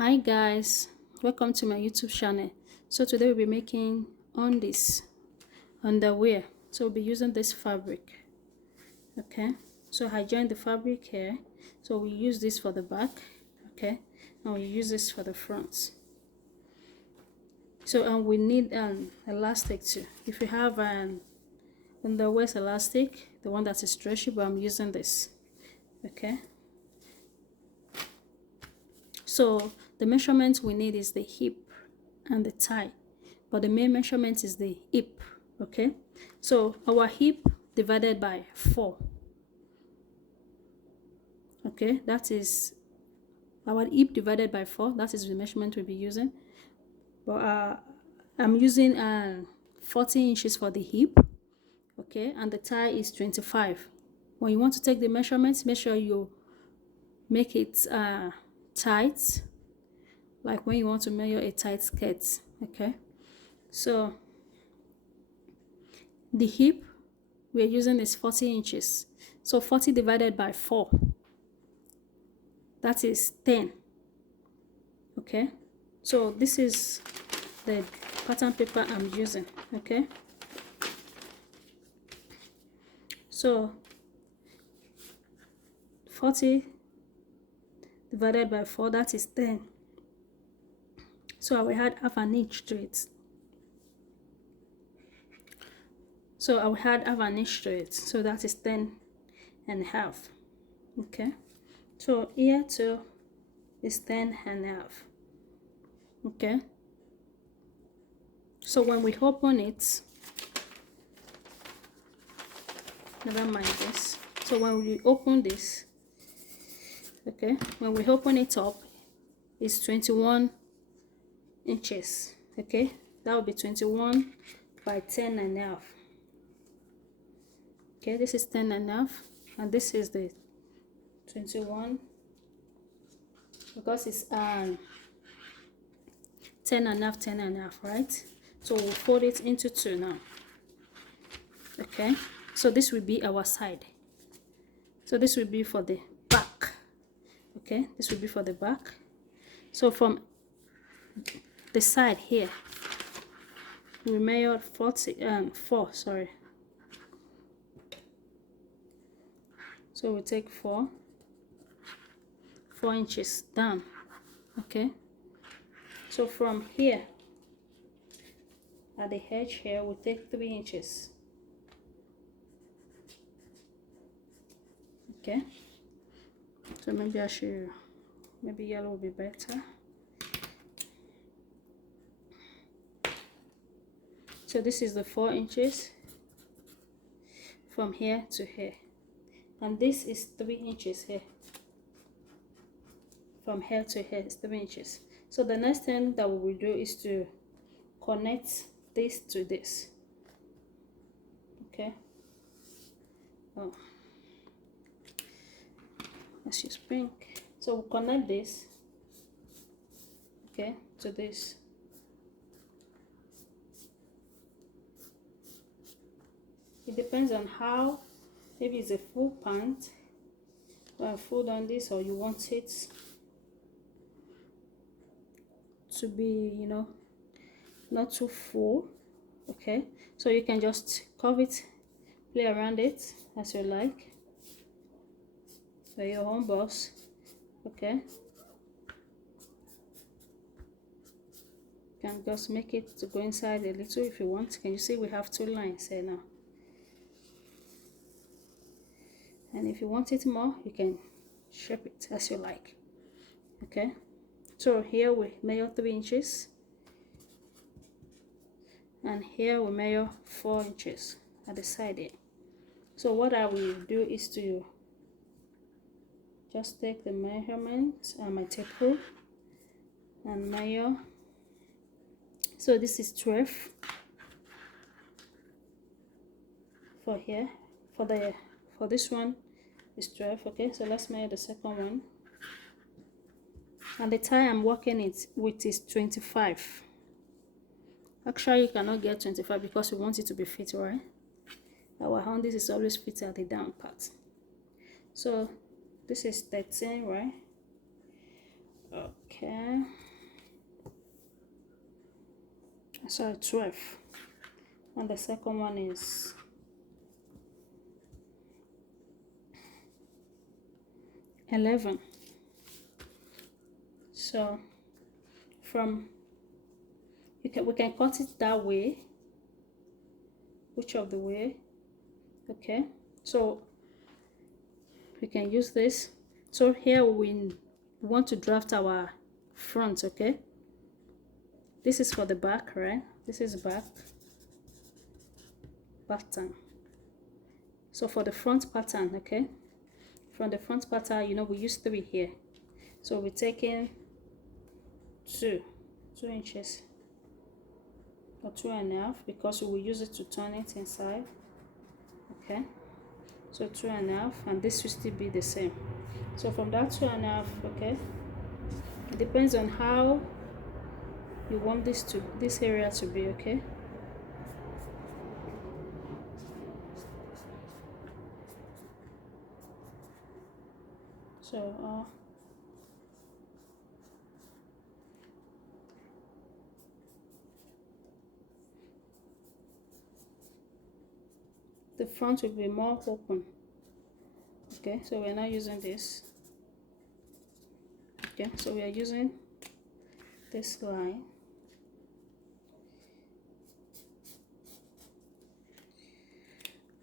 Hi guys, welcome to my YouTube channel. So today we'll be making undies, underwear. So we'll be using this fabric. Okay, so I joined the fabric here. So we use this for the back. Okay, and we use this for the front. So we need an elastic too. If you have an underwear elastic, the one that is stretchable, I'm using this. Okay, so the measurements we need is the hip and the thigh, but the main measurement is the hip. Okay, so our hip divided by 4. Okay, that is our hip divided by 4. That is the measurement we'll be using. But I'm using 40 inches for the hip. Okay, and the thigh is 25. When you want to take the measurements, make sure you make it tight, like when you want to measure a tight skirt. Okay, so the hip we're using is 40 inches. So 40 divided by 4, that is 10. Okay, so this is the pattern paper I'm using. Okay, so 40 divided by 4, that is 10. So I will add half an inch to it. So I will add half an inch to it. So that is 10 and a half. Okay, so here too is 10 and a half. Okay, so when we open it, never mind this. So when we open this, okay, when we open it up, it's 21 inches. Okay, that will be 21 by 10 and a half. Okay, this is 10 and a half, and this is the 21, because it's 10 and a half, 10 and a half, right? So we'll fold it into 2 now. Okay, so this will be our side. So this will be for the back. Okay, this will be for the back. So from the side here, we measure 4. Sorry. So we take 4 inches down. Okay, so from here at the edge here, we take 3 inches. Okay, so maybe I should, maybe yellow will be better. So this is the 4 inches from here to here, and this is 3 inches here. From here to here is 3 inches. So the next thing that we will do is to connect this to this. Okay, oh, let's use pink. So we'll connect this, okay, to this. It depends on how, maybe it's a full pant or a full on this, or you want it to be, you know, not too full. Okay, so you can just curve it, play around it as you like. So your own boss. Okay, you can just make it to go inside a little if you want. Can you see we have 2 lines here now? And if you want it more, you can shape it as you like. Okay, so here we measure 3 inches, and here we measure 4 inches at the side here. So what I will do is to just take the measurement and my tape rule and measure. So this is 12 for here. For this one is 12. Okay, so let's measure the second one, and the tie I'm working it with is 25. Actually, you cannot get 25 because we want it to be fit, right? Our undies is always fit at the down part. So this is 13, right? Okay. Okay, so 12, and the second one is 11. So from we can cut it that way, which of the way. Okay, so we can use this. So here we want to draft our front. Okay, this is for the back, right? This is back pattern. So for the front pattern, okay, from the front pattern, you know, we use 3 here, so we're taking 2 inches or 2.5, because we will use it to turn it inside. Okay, so 2.5, and this will still be the same. So from that 2.5, okay, it depends on how you want this area to be. Okay, so the front will be more open. Okay, so we're not using this. Okay, so we are using this line.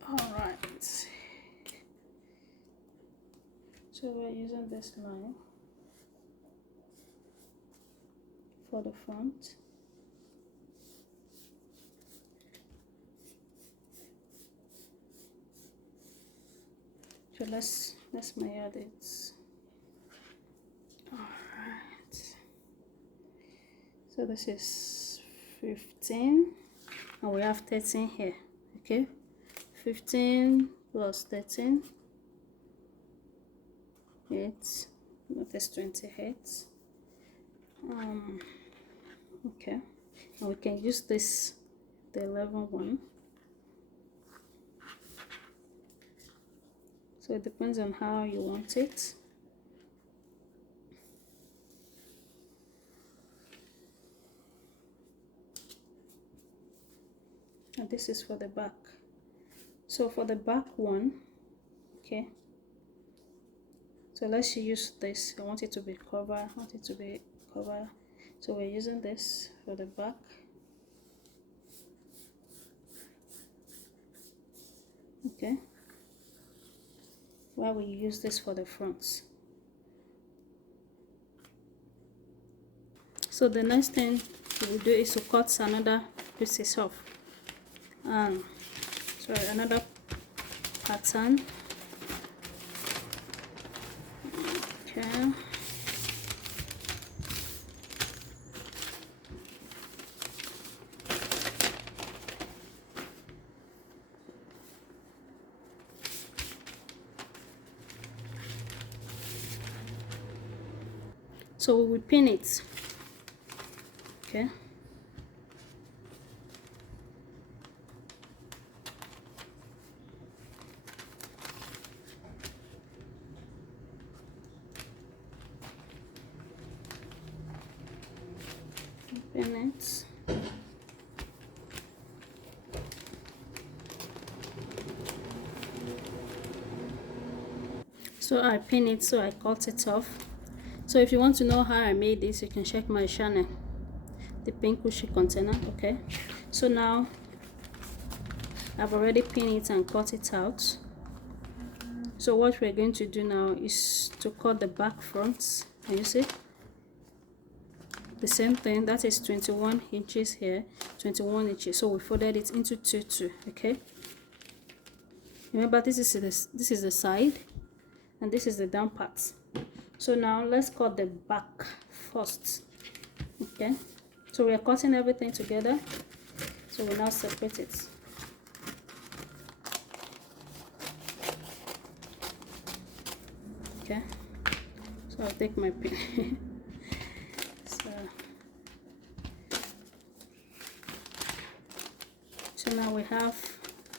All right, so we're using this line for the front. So let's measure it. All right, so this is 15, and we have 13 here. Okay, 15 plus 13, 8, that is 28. Okay, and we can use this, the 11 one. So it depends on how you want it. And this is for the back. So for the back one, okay, so let's use this. I want it to be covered. I want it to be covered. So we're using this for the back. Okay, while we use this for the front. So the next thing we will do is to cut another pieces off. Sorry, another pattern. Okay. So we will pin it. Okay. Pin it. So I pin it, so I cut it off. So if you want to know how I made this, you can check my channel, the pink cushy container. Okay, so now I've already pinned it and cut it out. So what we're going to do now is to cut the back front. Can you see? The same thing, that is 21 inches here, 21 inches. So we folded it into 2. Okay, remember this is the side and this is the down part. So now let's cut the back first. Okay, so we are cutting everything together, so we now separate it. Okay, so I'll take my pin. So now we have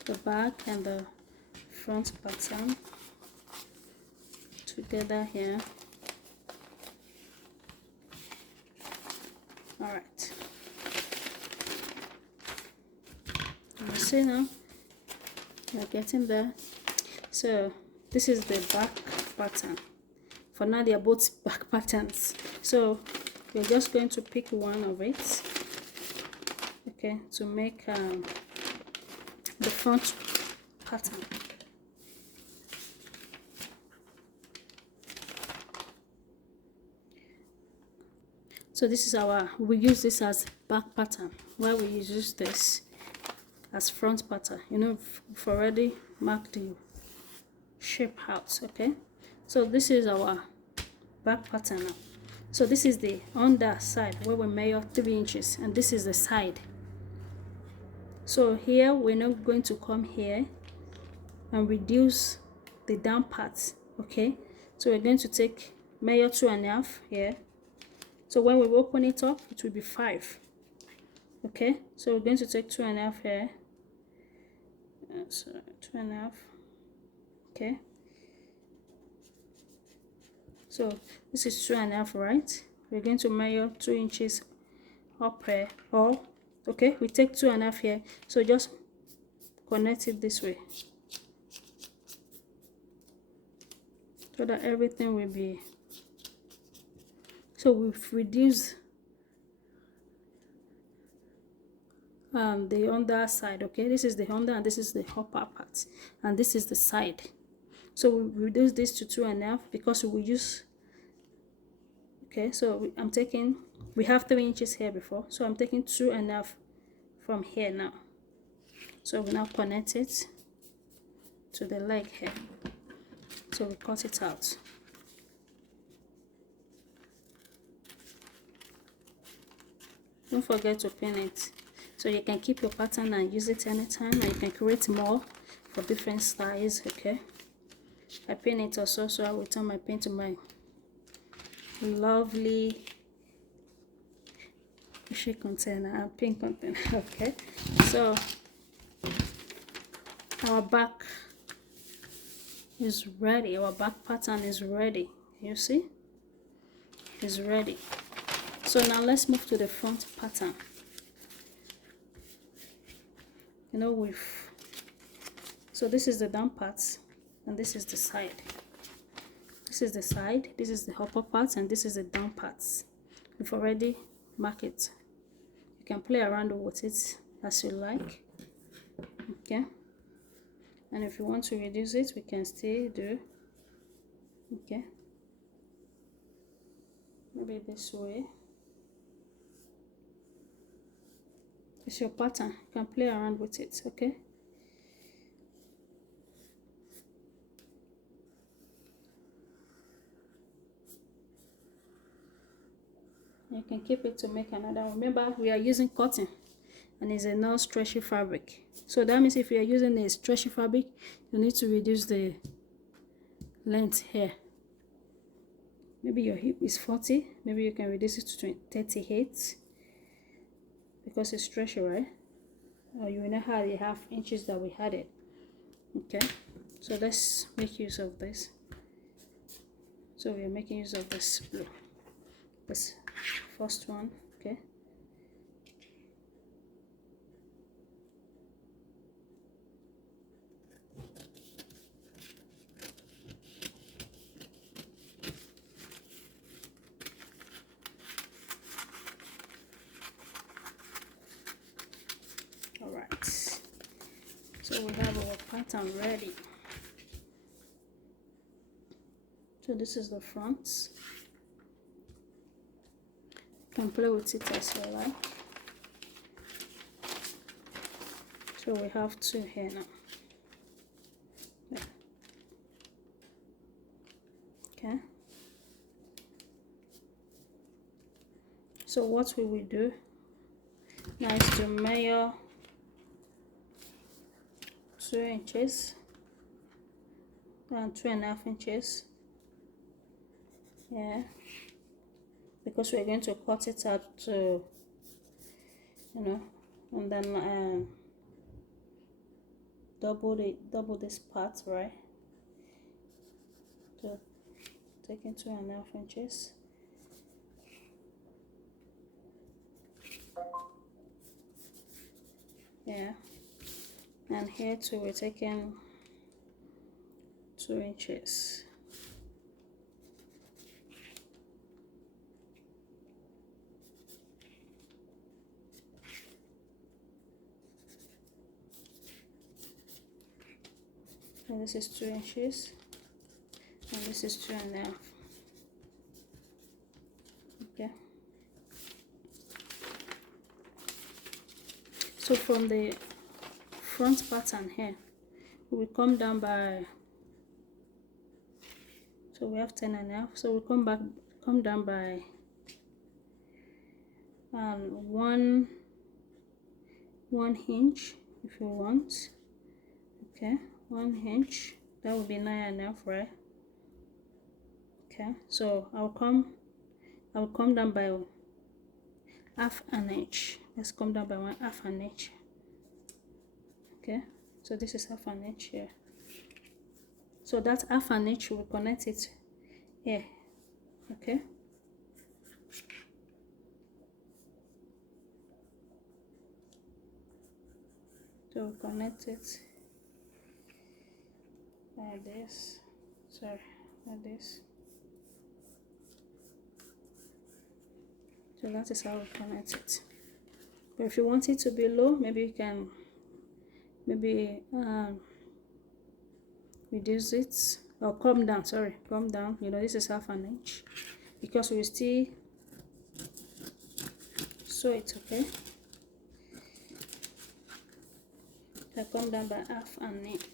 the back and the front pattern together here. All right. You see now, we're getting there. So this is the back pattern. For now, they are both back patterns. So we're just going to pick one of it, okay, to make the front pattern. So this is we use this as back pattern, while we use this as front pattern. You know, we've already marked the shape out, okay? So this is our back pattern now. So this is the under side where we measure 3 inches, and this is the side. So here we're not going to come here and reduce the down part, okay? So we're going to take measure 2.5 here. So when we open it up, it will be 5. Okay, so we're going to take 2.5 here. So 2.5. Okay. So this is 2.5, right? We're going to measure 2 inches up here. Or okay, we take 2.5 here. So just connect it this way, so that everything will be. So we've reduced the under side, okay? This is the under and this is the upper part, and this is the side. So we reduce this to 2.5 because we use, okay, so I'm taking, we have 3 inches here before, so I'm taking 2.5 from here now. So we now connect it to the leg here. So we cut it out. Don't forget to pin it. So you can keep your pattern and use it anytime, and you can create more for different styles, okay? I pin it also, so I will turn my pin to my lovely fishy container and pin container, okay? So our back is ready, our back pattern is ready. You see? It's ready. So now let's move to the front pattern. You know, so this is the down part and this is the side. This is the side, this is the upper part, and this is the down parts. We've already marked it. You can play around with it as you like, okay? And if you want to reduce it, we can still do, okay? Maybe this way. It's your pattern. You can play around with it, okay? You can keep it to make another one. Remember, we are using cotton, and it's a non-stretchy fabric. So that means if you are using a stretchy fabric, you need to reduce the length here. Maybe your hip is 40. Maybe you can reduce it to 38 because it's stretchy, right? Or you will not have the half inches that we had it. Okay, so let's make use of this. So we are making use of this blue, this first one, okay? All right, so we have our pattern ready. So this is the front. You can play with it as you like. So we have 2 here now. Yeah. Okay. So what we will do now is to measure 2 inches and 2.5 inches. Yeah, because we're going to cut it out to, you know, and then double this part, right? So taking 2.5 inches. Yeah, and here too we're taking 2 inches. And this is 2 inches, and this is 2.5. Okay. So from the front pattern here, we come down by, so we have 10.5. So we come down by one inch if you want. Okay, 1 inch. That would be 9.5, right? Okay, so I'll come down by half an inch. Let's come down by half an inch. Okay, so this is half an inch here. So that half an inch we connect it here. Okay. So we connect it like this. Sorry, like this. So that is how we connect it. But if you want it to be low, maybe you can reduce it or come down. Sorry, come down. You know, this is half an inch because we still sew it. Okay. I come down by half an inch.